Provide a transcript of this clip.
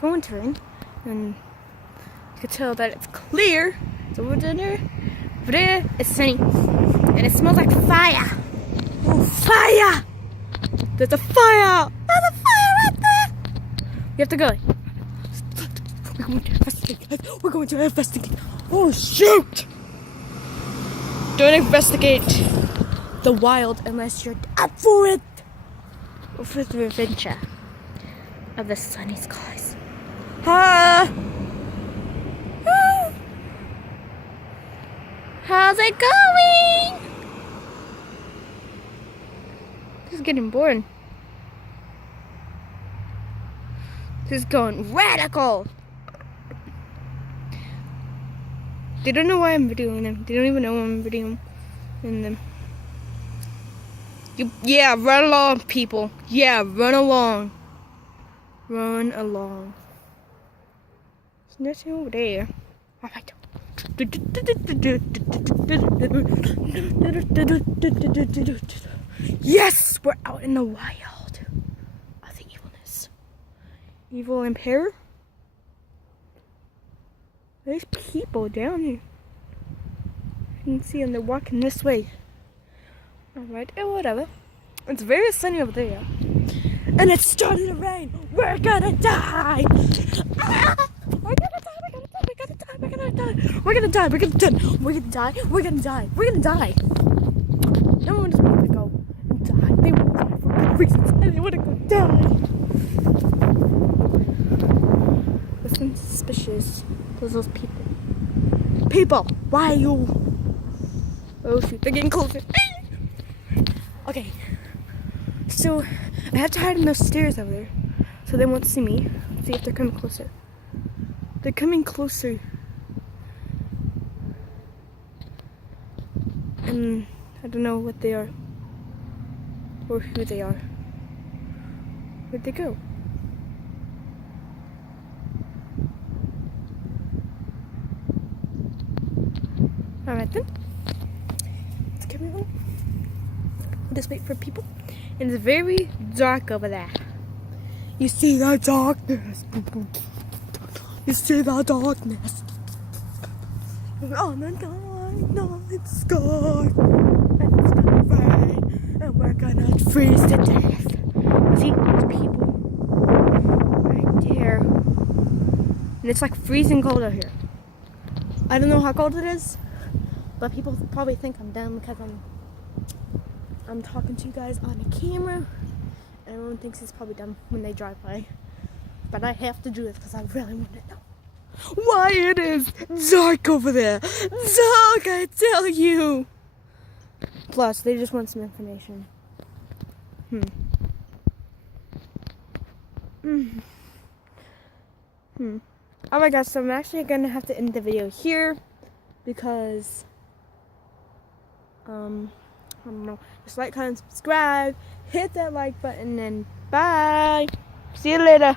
going to rain, and you can tell that it's clear. So over there, it's sunny, and it smells like fire. Oh, fire! There's a fire! There's a fire right there! You have to go. We're going to investigate, guys. We're going to investigate. Oh, shoot! Don't investigate the wild unless you're up for it. Or for the adventure of the sunny skies. Ah! How's it going? This is getting boring. This is going radical. They don't know why I'm videoing them. They don't even know I'm videoing them. Yeah, run along, people. Yeah, run along. Run along. There's nothing over there. Alright. Yes, we're out in the wild of the evilness. Evil Empire. There's people down here. You can see them, they're walking this way. Alright, and whatever. It's very sunny over there. And it's starting to rain. We're gonna die. Ah! We're gonna die. We're gonna die. We're gonna die. We're gonna die. We're gonna die. We're gonna die. We're gonna die. No one just wants to go and die. They want to die for good reasons. And they want to go die. Listen, suspicious. Those people. People, why are you? Oh shoot, they're getting closer. Okay. So I have to hide in those stairs over there, so they won't see me. See if they're coming closer. They're coming closer. And I don't know what they are. Or who they are. Where'd they go? Alright then. Let's carry on. We'll just wait for people. And it's very dark over there. You see the darkness. You see the darkness. On the night sky. And it's gonna rain. And we're gonna freeze to death. See, there's people right there. And it's like freezing cold out here. I don't know how cold it is, but people probably think I'm dumb because I'm talking to you guys on a camera. And everyone thinks it's probably dumb when they drive by. But I have to do this because I really want to know why it is dark over there. Dark, I tell you. Plus, they just want some information. Oh my gosh, so I'm actually going to have to end the video here because, I don't know, just like, comment, subscribe, hit that like button, and bye. See you later.